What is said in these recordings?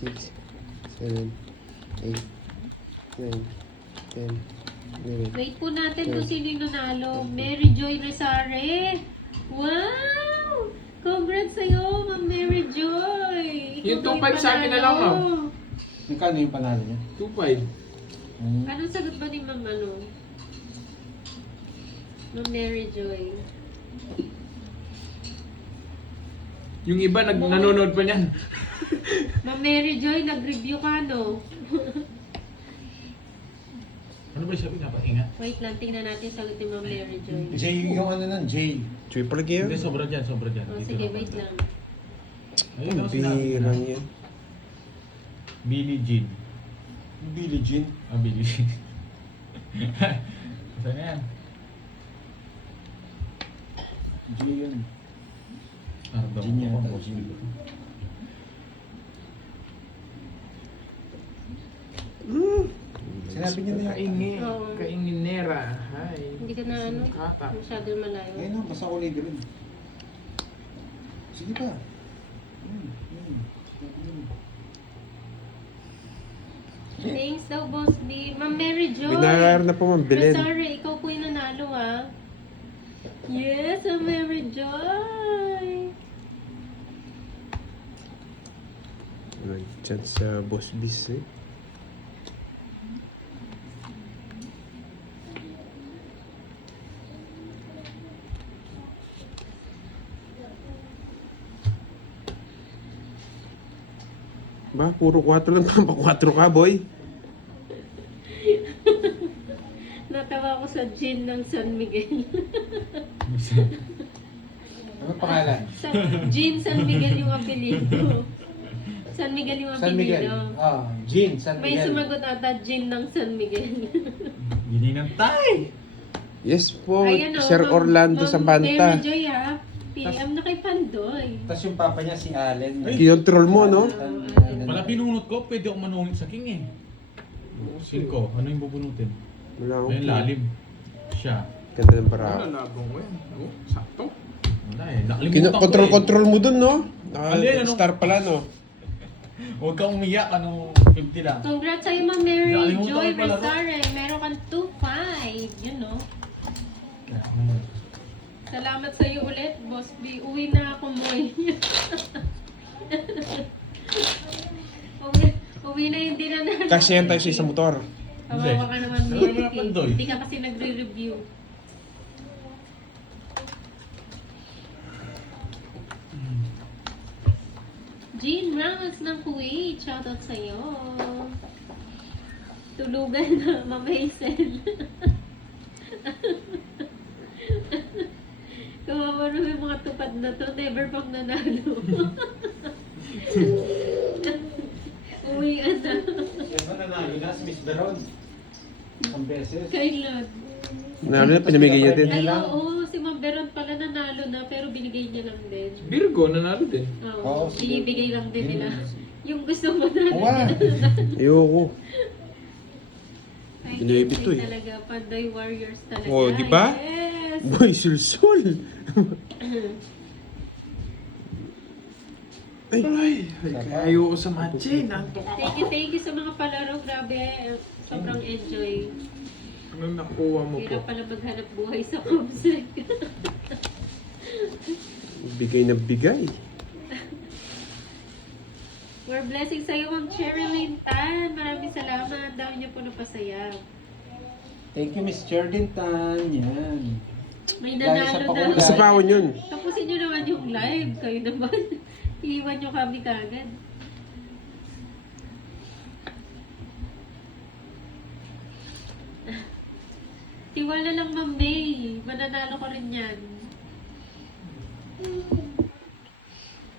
6, 7, 8, 9, 10, 11. Wait po natin kung sino yung nanalo. Mary Joy Resare. Wow! Congrats sa'yo, Ma'am Mary Joy! Yung Ikaw 2.5 sa akin na lang, panalo. ma'am. Magkano yung panalo niya? 2.5. Anong sagot ba ni Ma'am Ma'am Mary Joy? Yung iba nanonood pa niyan. Ma'am Mary Joy, nag-review ka, no? Ano ba sabi nga pa? Ingat. Wait lang, tingnan natin yung sagot ni Ma'am Mary Joy. J, yung ano nun, J. Triple gear? Hindi, sobra dyan, sobra dyan. Oh, Dito sige, lang. wait lang. Ayun, Ang oh, sinabi bihira na. niya. Billie Jean. Billie Jean. Ah, Billie Jean. Saan na yan? J yun. Ardong Jean yan. ko po. Sinabi niya na yan. Oo. Kainginera. Hi. Hindi ka na ano, Kata. masyadong malayo. Ayun na, basta ulit rin. Sige pa. Thanks daw, Boss B. Ma'am Mary Joy. Binarar na po, Ma'am Belen. Sorry, ikaw po yung nanalo, ha? Yes, Ma'am Mary Joy. Nag-chat sa Boss Bis eh. Ba, puro 4 lang. Pampa 4 ka, boy. Natawa ko sa gin ng San Miguel. Ano pangalan? Gin San Miguel yung apelido. San Miguel yung San Miguel. apelido. Ah, Jean, San May Miguel. sumagot ata gin ng San Miguel. Gininang tay. Yes po, Ayan, oh, Sir Ma'am- Orlando Ma'am Sabanta. Mary Joy, ha? PM na kay Pandoy. Tapos yung papa niya si Allen. Kinontrol mo, no? Pala pinunot ko, pwede ako manungit sa king eh. 5. Ano yung bubunutin? Wala akong Ayun, lalim. Siya. Ganda ng para. labong ko yan. Oh, sakto. Wala eh. Nakalimutan ko eh. Control mo dun, no? Alin, ano? Star pala, no? Huwag kang umiyak. Ano, 50 lang. Congrats sa'yo, Ma'am Mary Nakalimutan Joy ko pala, no? Resare. Meron kang 2.5. Yun, no? Salamat sa'yo ulit, Boss B. Uwi na ako, Moy. uwi na hindi na na. Kasi yan tayo sa isang motor. Kawawa ka naman, Hindi. Milky. Ano naman, Pandoy? Hindi ka kasi nagre-review. Jean Ramos ng Kuwait. Shoutout sa'yo. Tulugan na, Ma'am Hazel. Kawawa naman yung mga tupad na to. Never pang nanalo. Uwi na. Yan ba nanalo na si Miss Veron? Ang beses. Kailan? Nalo na, pinamigay niya din. Ay, lang. oo. Si Ma'am Beron pala nanalo na pero binigay niya lang din. Virgo, nanalo din. Oo. Oo, sige. Ibigay lang din Yun. nila. Yung gusto mo na. Uwa. Ayoko. Ay, Binuibig to eh. talaga. Pandoy Warriors talaga. Oh, di ba? Yes. Boy, sulsul. Ay, Kaya ayoko sa matcha. Nantok ako. Thank you sa mga palaro. Grabe. Sobrang enjoy. Ano nakuha mo po? Hirap pala maghanap buhay sa Comsec. bigay na bigay. More blessings sa'yo, Ma'am Cherilyn Tan. Maraming salamat. Ang dami niyo po napasaya. Thank you, Miss Jordan Tan. Yan. May Dahil sa nanalo pakulay. na. Sa pawon yun. Tapusin nyo naman yung live. Kayo naman. Iiwan nyo kami kagad. Tiwala lang, Ma'am May. Mananalo ko rin yan.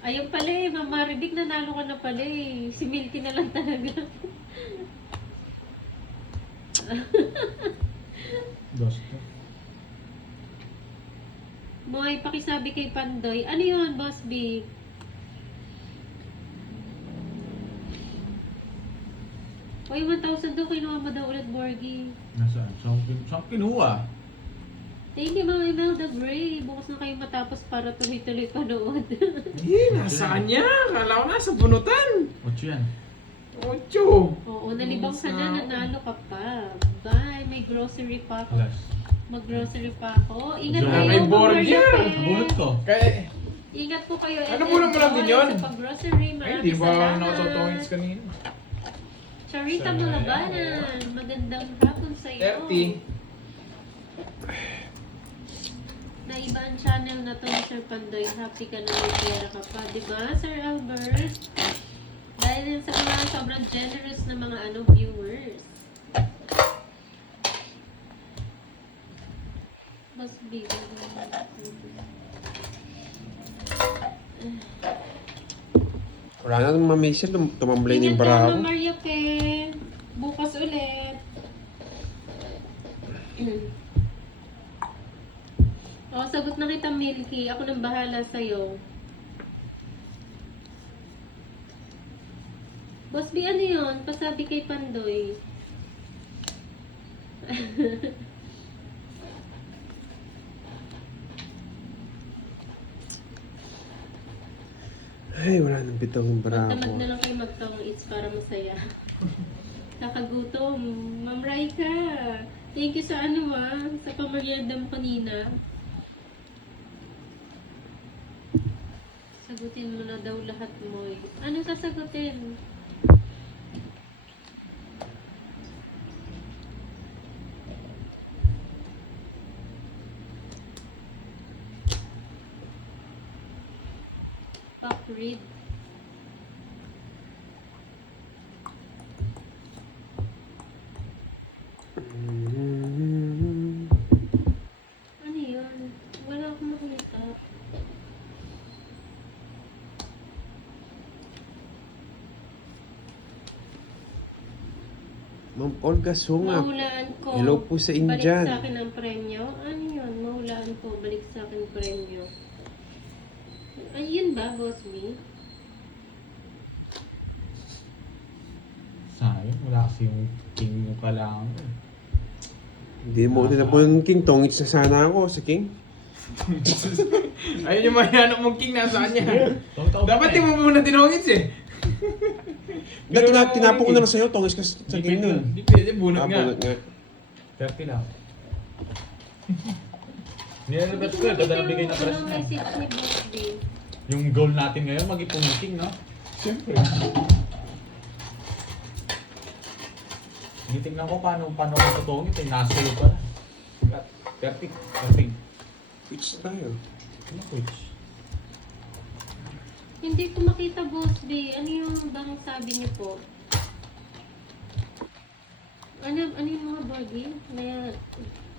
Ayun pala eh, Ma'am Maribik, nanalo ka na pala eh. Si Milky na lang talaga. Dos. Moy, pakisabi kay Pandoy. Ano yun, Boss B? Oy, 1,000 daw. Kinuha mo daw ulit, Borgie. Nasaan? Saan kinuha? Thank you, Ma'am Imelda Gray. Bukas na kayo matapos para tuloy-tuloy panood. Eh, nasa kanya. Kala ko nasa bunutan. 8 yan. Ocho. Oo, nalibang ka na, Isa. nanalo ka pa. Bye, may grocery pa ako. Alas. Mag-grocery pa ako. Ingat Wala, kayo, may Ma'am burger. Mariape. Nabunot ko. Kaya, Ingat po kayo. Ano, and bulong mo lang din enjoy yun? Sa pag-grocery, ay, maraming di ba salamat. nakasotongits kanina? Charita Sayang. Malabanan, magandang hapon sa iyo. 30. Naiba ang channel na to, Sir Pandoy. Happy ka na may pera ka pa. Diba, Sir Albert? Dahil din sa mga sobrang generous na mga viewers. Mas big. Wala na naman mamisya, tumamblay na yung Ingat bara ka, ako. Ma'am Mariape. Bukas ulit. O, sagot na kita, Milky. Ako nang bahala sa'yo. Boss B, ano yun? Pasabi kay Pandoy. Ay, wala nang bitang yung bara Magdamag ako. na lang kayo magtong eats para masaya. Kakagutom. Ma'am Raika, thank you sa sa pamaryadam kanina. Sagutin mo na daw lahat mo eh. Anong sasagutin? Back read. Ano yun? Wala akong makita. Ma'am Olga Sungap. Mahulaan ko. Hello po sa inyo Balik dyan. sa akin ang premyo. Ano yun? Mahulaan ko. Balik sa akin ang premyo. Ay, yun ba, Boss B? Sayang, wala kasi yung king yung kailangan ko. Hindi mo na po yung King. Tongits na sana ako sa King. Ayun yung mayanap mong king nasa kanya. Taon-taon Dapat pa di mo muna tinongits eh. Dahil tinapon ko na lang sa'yo, tongits ka sa King nun. Hindi pwede, bunot nga. Bunot nga. 30 lang. Nilabas ko, kada bigay na press Anong na. message ni Boss B? Yung goal natin ngayon, mag-ipong king, no? Siyempre. Titignan ko paano ako tutungit eh. Nasa iyo pa. 30. 30. Which tayo? Ano which? Hindi ko makita, Boss B. Ano yung bang sabi niyo po? Ano yung mga body?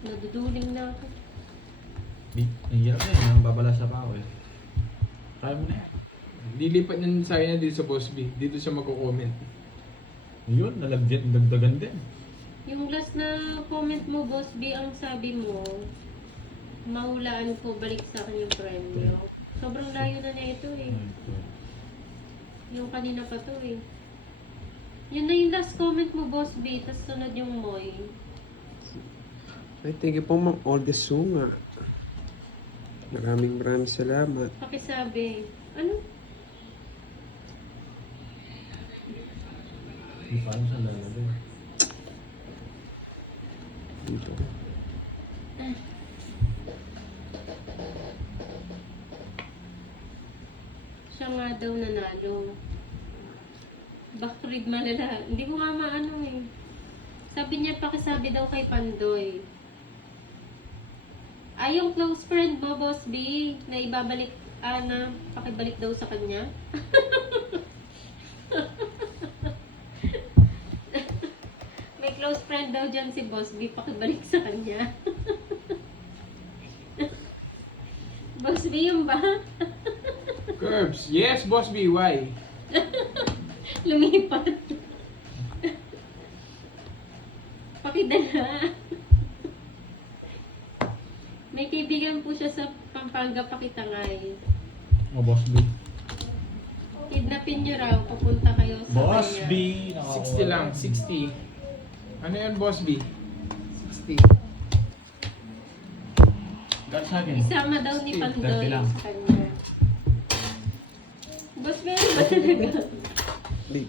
Naduduling na ako. Di, nangyarap na yun. Babala sa pa ako eh. Try mo na yan. Dilipat niya sa akin dito sa Boss B. Dito siya magko-comment. Yun, nagdagan din. Yung last na comment mo, Boss B, ang sabi mo, mahulaan ko, balik sa akin yung premyo. Sobrang layo na ito eh. Yung kanina pa to eh. Yun na yung last comment mo, Boss B, tas sunod yung Moy. Ay, thank you po, Ma'am Olga Sungap. Maraming salamat. Pakisabi, ano? Hindi pa alam saan lalagay. Dito. Siya nga daw nanalo. Backread malala. Hindi ko nga maano eh. Sabi niya pakisabi daw kay Pandoy. Ay, yung close friend mo, Boss B, na ibabalik, na pakibalik daw sa kanya. May close friend daw dyan si Boss B, pakibalik sa kanya. Boss B, yung ba? Curbs. Yes, Boss B. Why? Lumipat. Pakidala. May kaibigan po siya sa Pampanga, Pakitangay. O, Boss B. Kidnapin niyo raw, pupunta kayo sa Boss kanya. B. 60 lang. 60. Ano yan, Boss B? 60. Gat sa akin. Isama daw ni 30 Pandoy lang. sa kanya. Boss, meron ba talaga? Di.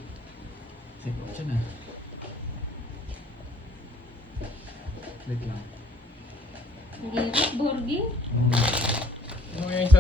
Check out siya na. Wait lang. Hindi, Borgi. Hmm. Ano yung sa